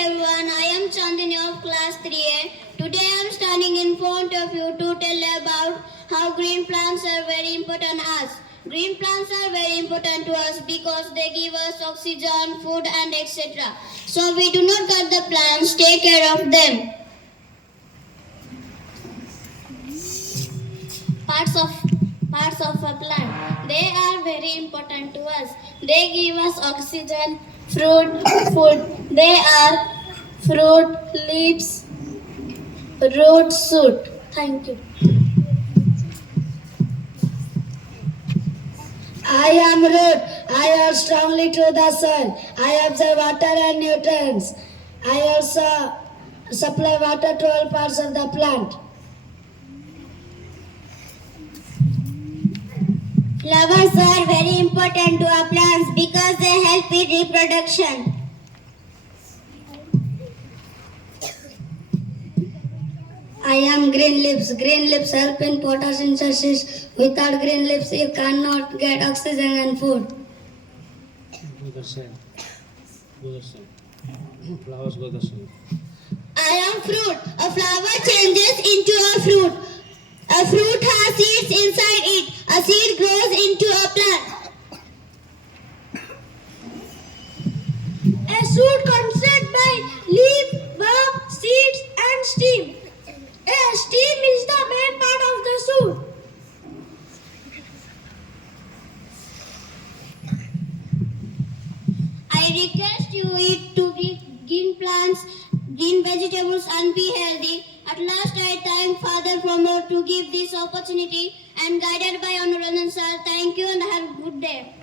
everyone, I am Chandini of class 3A. Today I am standing in front of you to tell about how green plants are very important to us. Green plants are very important to us because they give us oxygen, food and etc. So we do not cut the plants, take care of them. Parts of a plant. They are very important to us. They give us oxygen, fruit, food. They are fruit, leaves, root, shoot. Thank you. I am root. I hold strongly to the soil. I absorb water and nutrients. I also supply water to all parts of the plant. Flowers are very important to our plants because they help in reproduction. I am green leaves. Green leaves help in photosynthesis. Without green leaves, you cannot get oxygen and food. Go the same. Flowers go the same. I am fruit. A flower changes into a fruit. A fruit has seeds inside it. A seed grows into a plant. A shoot consists by leaf, bulb, seeds and stem. A stem is the main part of the shoot. I request you eat to green plants, green vegetables and be healthy. At last I thank Father Pramod to give this opportunity and guided by Honorable Sir. Thank you and have a good day.